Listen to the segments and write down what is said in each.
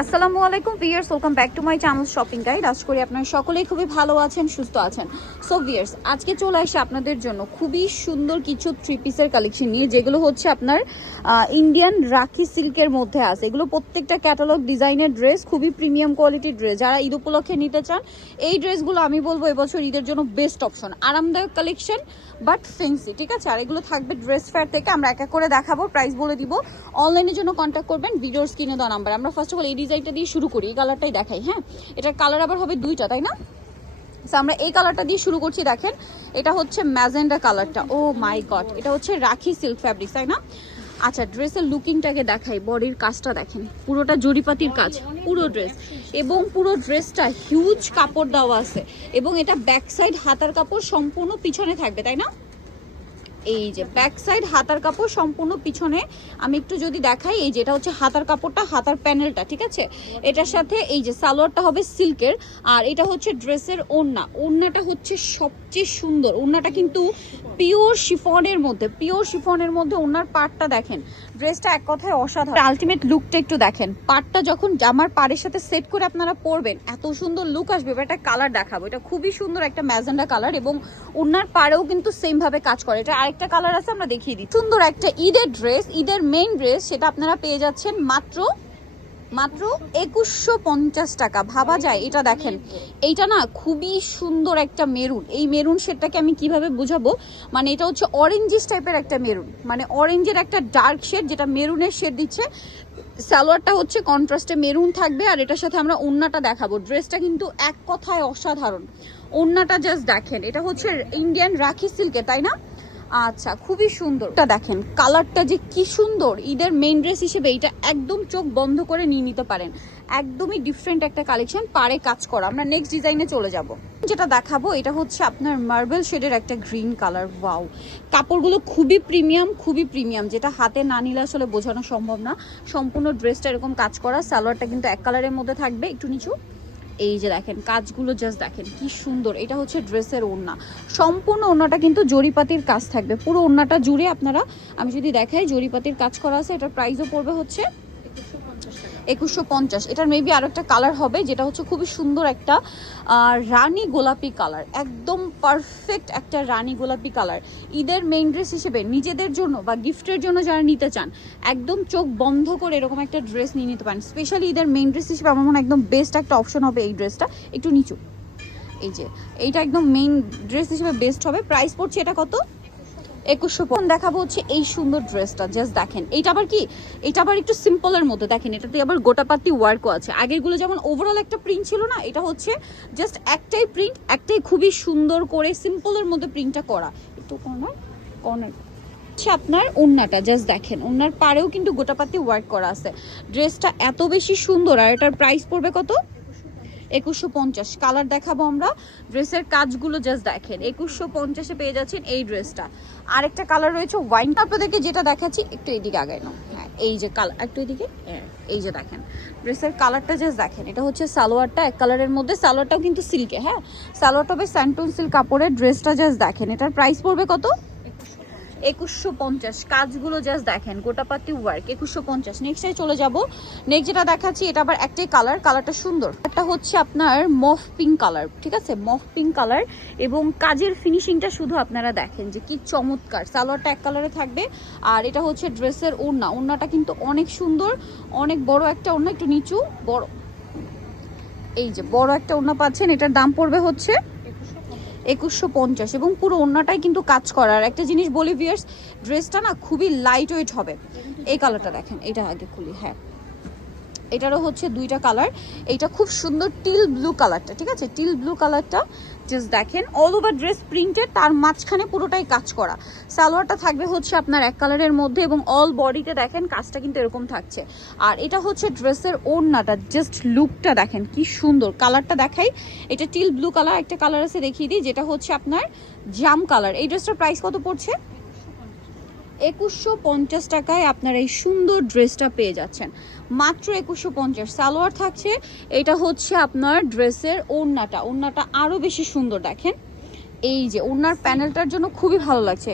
আসসালামু আলাইকুম viewers welcome back to my channel shopping guide. আশা করি আপনারা সকলেই খুবই ভালো আছেন, সুস্থ আছেন। সো ভিয়ার্স আজকে চলে আসে আপনাদের জন্য খুবই সুন্দর কিছু থ্রি পিসের কালেকশন নিয়ে, যেগুলো হচ্ছে আপনার ইন্ডিয়ান রাখি সিল্কের মধ্যে আছে। এগুলো প্রত্যেকটা ক্যাটালগ ডিজাইনের ড্রেস খুবই প্রিমিয়াম কোয়ালিটির ড্রেস যারা ঈদ উপলক্ষে নিতে চান, এই ড্রেসগুলো আমি বলব এবছর ঈদের জন্য বেস্ট অপশন আরামদায়ক কালেকশন বাট ফেন্সি ঠিক আছে? আর এগুলো থাকবে ড্রেস ফেয়ার থেকে। আমরা এক এক করে দেখাবো প্রাইস বলে দিব। অনলাইনের জন্য কন্ট্যাক্ট করবেন, ভিডিওর স্ক্রিনে দেওয়া নাম্বার আমরা ফার্স্ট অফ অল এই ডিজাইনটা দিয়ে শুরু করি, এই কালারটাই দেখাই হ্যাঁ? এটার কালার আবার হবে দুইটা, তাই না? আমরা এই কালারটা দিয়ে শুরু করছি, দেখেন। এটা হচ্ছে ম্যাজেন্ডা কালারটা ও মাই গড এটা হচ্ছে রাখি সিল্ক ফ্যাব্রিক তাই না? আচ্ছা ড্রেসের লুকিংটাকে দেখাই, বডির কাজটা দেখেন। পুরোটা জরিপাতির কাজ, পুরো ড্রেস এবং পুরো ড্রেসটা হিউজ কাপড় দেওয়া আছে। এবং এটা ব্যাক সাইড হাতার কাপড় সম্পূর্ণ পিছনে থাকবে, তাই না? এই যে ব্যাক সাইড হাতার কাপড় সম্পূর্ণ পিছনে। আমি একটু যদি দেখাই এই যে এটা হচ্ছে হাতার কাপড়টা হাতার প্যানেলটা ঠিক আছে? এটার সাথে এই যে সালোয়ারটা হবে সিল্কের আর এটা হচ্ছে ড্রেসের ওড়না। ওড়নাটা হচ্ছে সবচেয়ে সুন্দর। ওড়নাটা কিন্তু পিওর শিফনের মধ্যে পিওর শিফনের মধ্যে ওনার পাটটা দেখেন। ড্রেসটা এক কথায় অসাধারণ। আলটিমেট লুকটা একটু দেখেন। পাটটা যখন জামার পাড়ের সাথে সেট করে আপনারা পরবেন এত সুন্দর লুক আসবে। একটা কালার দেখাবো। এটা খুবই সুন্দর একটা ম্যাজেন্ডা কালার এবং ওনার পাড়েও কিন্তু সেম ভাবে কাজ করে। এটা আরেকটা কালার আছে, আমরা দেখিয়ে দিই সুন্দর একটা ঈদের ড্রেস ঈদের মেইন ড্রেস সেটা আপনারা পেয়ে যাচ্ছেন মাত্র মাত্র একুশশো পঞ্চাশ টাকা। ভাবা যায়, এটা দেখেন। এইটা না খুবই সুন্দর একটা মেরুন। এই মেরুন শেডটাকে আমি কীভাবে বুঝাবো? মানে এটা হচ্ছে অরেঞ্জিস টাইপের একটা মেরুন। মানে অরেঞ্জের একটা ডার্ক শেড যেটা মেরুনের শেড দিচ্ছে। সালোয়ারটা হচ্ছে কন্ট্রাস্টে মেরুন থাকবে, আর এটার সাথে আমরা ওন্নাটা দেখাবো। ড্রেসটা কিন্তু এক কথায় অসাধারণ। ওন্নাটা জাস্ট দেখেন। এটা হচ্ছে ইন্ডিয়ান রাখি সিল্কের তাই না? আচ্ছা খুবই সুন্দর। দেখেন, কালারটা যে কি সুন্দর, ঈদের মেইন ড্রেস হিসেবে এটা একদম চোখ বন্ধ করে নিয়ে নিতে পারেন। একদমই ডিফারেন্ট একটা কালেকশন পারে কাজ করা। আমরা নেক্সট ডিজাইনে চলে যাব। যেটা দেখাবো, এটা হচ্ছে আপনার মার্বেল শেডের একটা গ্রিন কালার ওয়াও কাপড়গুলো খুবই প্রিমিয়াম খুবই প্রিমিয়াম যেটা হাতে না নিলে আসলে বোঝানো সম্ভব না। সম্পূর্ণ ড্রেসটা এরকম কাজ করা, সালোয়ারটা কিন্তু এক কালারের মধ্যে থাকবে, একটু নিচু। এই যে দেখেন, কাজগুলো জাস্ট দেখেন, কি সুন্দর। এটা হচ্ছে ড্রেসের ওড়না। সম্পূর্ণ ওড়নাটা কিন্তু জরিপাতির কাজ থাকবে। পুরো ওড়নাটা জুড়ে আপনারা, আমি যদি দেখাই, জরিপাতির কাজ করা আছে, এটার প্রাইসও পড়বে হচ্ছে একুশশো পঞ্চাশ। এটার মেবি আরও একটা কালার হবে, যেটা হচ্ছে খুবই সুন্দর একটা রানী গোলাপি কালার একদম পারফেক্ট একটা রানী গোলাপি কালার ঈদের মেইন ড্রেস হিসেবে নিজেদের জন্য বা গিফটের জন্য যারা নিতে চান, একদম চোখ বন্ধ করে এরকম একটা ড্রেস নিয়ে নিতে পারেন। স্পেশালি ঈদের মেইন ড্রেস হিসেবে আমার মনে একদম বেস্ট একটা অপশন হবে এই ড্রেসটা একটু নিচু। এই যে, এইটা একদম মেইন ড্রেস হিসেবে বেস্ট হবে। প্রাইস পড়ছে এটা কত? একুশশো দেখাবো হচ্ছে এই সুন্দর ড্রেসটা জাস্ট দেখেন। এইটা আবার কি? এটা আবার একটু সিম্পলের মধ্যে দেখেন, এটাতে আবার গোটাপাতি ওয়ার্কও আছে। আগেরগুলো যেমন ওভারঅল একটা প্রিন্ট ছিল না, এটা হচ্ছে জাস্ট একটাই প্রিন্ট একটাই খুবই সুন্দর করে সিম্পলের মধ্যে প্রিন্টটা করা। একটু কর্নার কর্নার হচ্ছে আপনার ওন্নাটা জাস্ট দেখেন ওন্নার পাড়েও কিন্তু গোটাপাতি ওয়ার্ক করা আছে। ড্রেসটা এত বেশি সুন্দর, আর এটার প্রাইস পড়বে কত? একুশশো পঞ্চাশ। কালার দেখাবো আমরা। ড্রেসের কাজগুলো জাস্ট দেখেন। একুশশো পঞ্চাশে পেয়ে যাচ্ছেন এই ড্রেসটা আরেকটা কালার রয়েছে ওয়াইন আপনাদেরকে যেটা দেখাচ্ছি, একটু এইদিকে আগায় নাও। হ্যাঁ এই যে কালার একটু এদিকে এই যে দেখেন। ড্রেসের কালারটা জাস্ট দেখেন। এটা হচ্ছে সালোয়ারটা, এক কালারের মধ্যে। সালোয়ারটাও কিন্তু সিল্কে হ্যাঁ? সালোয়ারটা হবে স্যান্টন সিল্ক কাপড়ের। ড্রেসটা জাস্ট দেখেন। এটার প্রাইস পড়বে কত? একুশশো পঞ্চাশ। কাজগুলো জাস্ট দেখেন গোটাপাতি ওয়ার্ক একুশশো পঞ্চাশ। নেক্সটে চলে যাব। নেক্সট যেটা দেখাচ্ছি, এটা আবার একটাই কালার কালারটা সুন্দর। একটা হচ্ছে আপনার মফ পিঙ্ক কালার ঠিক আছে? মফ পিঙ্ক কালার এবং কাজের ফিনিশিংটা শুধু আপনারা দেখেন যে কি চমৎকার। সালোয়ারটা এক কালারে থাকবে, আর এটা হচ্ছে ড্রেসের ওড়না। ওড়নাটা কিন্তু অনেক সুন্দর, অনেক বড় একটা ওড়না, একটু নিচু, বড়। এই যে বড় একটা ওড়না পাচ্ছেন, এটার দাম পড়বে হচ্ছে একুশশো পঞ্চাশ এবং পুরো অন্যটাই কিন্তু কাজ করার। একটা জিনিস বলি ভিয়ার্স ড্রেসটা না খুবই লাইট ওয়েট হবে। এই কালারটা দেখেন, এটা আগে খুলি হ্যাঁ। এটারও হচ্ছে দুইটা কালার। এইটা খুব সুন্দর টিল ব্লু কালারটা, ঠিক আছে? টিল ব্লু কালারটা জাস্ট দেখেন অল ওভার ড্রেস প্রিন্টের তার মাঝখানে পুরোটাই কাজ করা। সালোয়ারটা থাকবে হচ্ছে আপনার এক কালারের মধ্যে এবং অল বডিতে দেখেন কাজটা কিন্তু এরকম থাকছে। আর এটা হচ্ছে ড্রেসের ওড়নাটা জাস্ট লুকটা দেখেন কি সুন্দর। কালারটা দেখাই, এটা টিল ব্লু কালার, একটা কালার আছে দেখিয়ে দিই, যেটা হচ্ছে আপনার জাম কালার। এই ড্রেসটার প্রাইস কত পড়ছে? একুশশো পঞ্চাশ টাকায় আপনারা এই সুন্দর ড্রেসটা পেয়ে যাচ্ছেন। মাত্র একুশশো পঞ্চাশ সালোয়ার থাকছে। এটা হচ্ছে আপনার ড্রেসের ওড়নাটা। ওড়নাটা আরও বেশি সুন্দর দেখেন। এই যে ওনার প্যানেলটার জন্য খুবই ভালো লাগছে।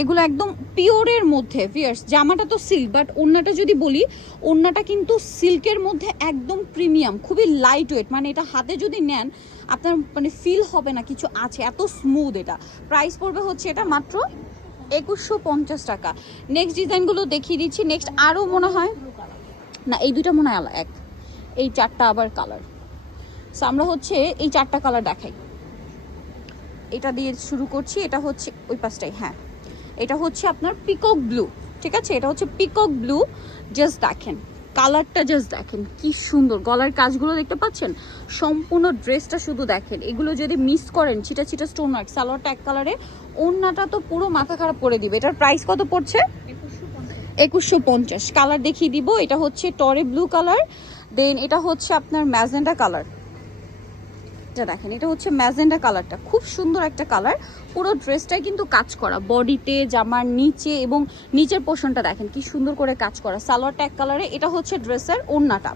এগুলো একদম পিওরের মধ্যে ফিয়ার্স জামাটা তো সিল্ক বাট ওড়নাটা যদি বলি, ওড়নাটা কিন্তু সিল্কের মধ্যে একদম প্রিমিয়াম খুবই লাইট ওয়েট মানে এটা হাতে যদি নেন, আপনার মানে ফিল হবে না, কিছু আছে। এত স্মুথ এটা। প্রাইস পড়বে হচ্ছে এটা মাত্র একুশশো পঞ্চাশ টাকা। নেক্সট ডিজাইনগুলো দেখিয়ে দিচ্ছি। নেক্সট আরও মনে হয় না, এই দুইটা মনে হয় এক। এই চারটা আবার কালার সো আমরা হচ্ছে এই চারটা কালার দেখাই। এটা দিয়ে শুরু করছি। এটা হচ্ছে ওই পাশটাই হ্যাঁ। এটা হচ্ছে আপনার পিকক ব্লু ঠিক আছে? এটা হচ্ছে পিকক ব্লু জাস্ট দেখেন। কালারটা জাস্ট দেখেন, কি সুন্দর। গলার কাজগুলো দেখতে পাচ্ছেন? সম্পূর্ণ ড্রেসটা শুধু দেখেন। এগুলো যদি মিস করেন, ছিটা ছিটা স্টোন ওয়ার্ক সালোয়ারটা এক কালারে ওড়নাটা তো পুরো মাথা খারাপ করে দিবে। এটার প্রাইস কত পড়ছে? একুশশো পঞ্চাশ। কালার দেখিয়ে দিব। এটা হচ্ছে টরে ব্লু কালার দেন এটা হচ্ছে আপনার ম্যাজেন্ডা কালার এটা দেখেন, এটা হচ্ছে ম্যাজেন্ডা কালারটা। খুব সুন্দর একটা কালার। পুরো ড্রেসটাই কিন্তু কাজ করা। বডিতে, জামার নিচে এবং নিচের পোর্শনটা দেখেন, কি সুন্দর করে কাজ করা। সালোয়ারটা এক কালারে এটা হচ্ছে ড্রেসের ওড়নাটা।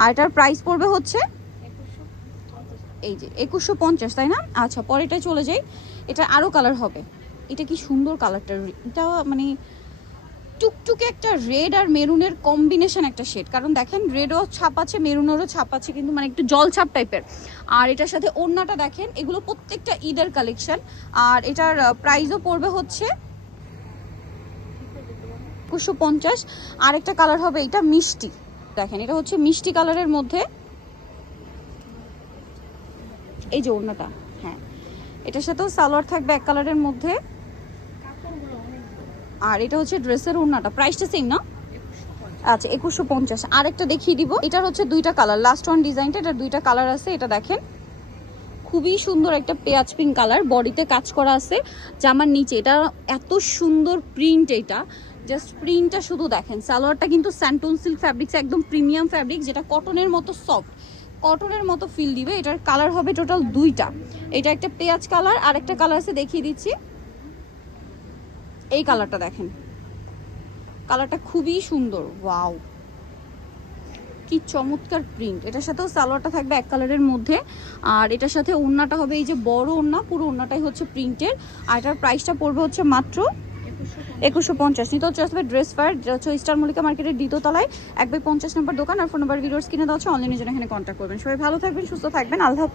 আর এটার প্রাইস পড়বে হচ্ছে এই যে একুশশো পঞ্চাশ, তাই না? আচ্ছা পরেটা চলে যাই। এটা আরও কালার হবে। এটা কি সুন্দর কালারটা এটা মানে টুকটুকে একটা রেড আর মেরুনের কম্বিনেশন একটা শেড কারণ দেখেন রেডও ছাপ আছে, মেরুনেরও ছাপ আছে, কিন্তু মানে একটু জল ছাপ টাইপের আর এটার সাথে ওড়নাটা দেখেন, এগুলো প্রত্যেকটা ঈদের কালেকশন আর এটার প্রাইসও পড়বে হচ্ছে একুশশো পঞ্চাশ। আর একটা কালার হবে এটা মিষ্টি। দেখেন, এটা হচ্ছে মিষ্টি কালারের মধ্যে এই যে ওড়নাটা হ্যাঁ। এটার সাথেও সালোয়ার থাকবে এক কালারের মধ্যে। আর এটা হচ্ছে ড্রেসের ওড়নাটা। প্রাইসটা সেম না? আচ্ছা একুশশো পঞ্চাশ। আরেকটা দেখিয়ে দিব। এটার হচ্ছে দুইটা কালার লাস্ট ওয়ান ডিজাইনটা এটার দুইটা কালার আছে, এটা দেখেন। খুবই সুন্দর একটা পেঁয়াজ পিঙ্ক কালার বডিতে কাজ করা আছে। জামার নিচে। এটা এত সুন্দর প্রিন্ট এটা। জাস্ট প্রিন্টটা শুধু দেখেন। সালোয়ারটা কিন্তু স্যান্টন সিল্ক ফ্যাব্রিক্স একদম প্রিমিয়াম ফ্যাব্রিক যেটা কটনের মতো সফট কটনের মতো ফিল দিবে। এটার কালার হবে টোটাল দুইটা। এটা একটা পেঁয়াজ কালার আর একটা কালার আছে, দেখিয়ে দিচ্ছি। এই কালারটা দেখেন। কালারটা খুবই সুন্দর, ওয়াও। কি চমৎকার প্রিন্ট। এটার সাথেও সালোয়ারটা থাকবে এক কালারের মধ্যে। আর এটার সাথে ওড়নাটা হবে এই যে বড় ওড়না, পুরো ওড়নাটাই হচ্ছে প্রিন্টের। আর এটার প্রাইসটা পড়বে হচ্ছে মাত্র একুশশো পঞ্চাশ। নিতে হচ্ছে আসবে ড্রেস ফায়ার হচ্ছে স্টার মল্লিকা মার্কেটের দ্বিতীয় তলায় এক বাই পঞ্চাশ নম্বর দোকান। আর ফোন নাম্বার ভিডিওস কিনে দেওয়া হচ্ছে অনলাইনের জন্য এখানে কন্ট্যাক্ট করবেন। সবাই ভালো থাকবেন, সুস্থ থাকবেন। আল্লাহ।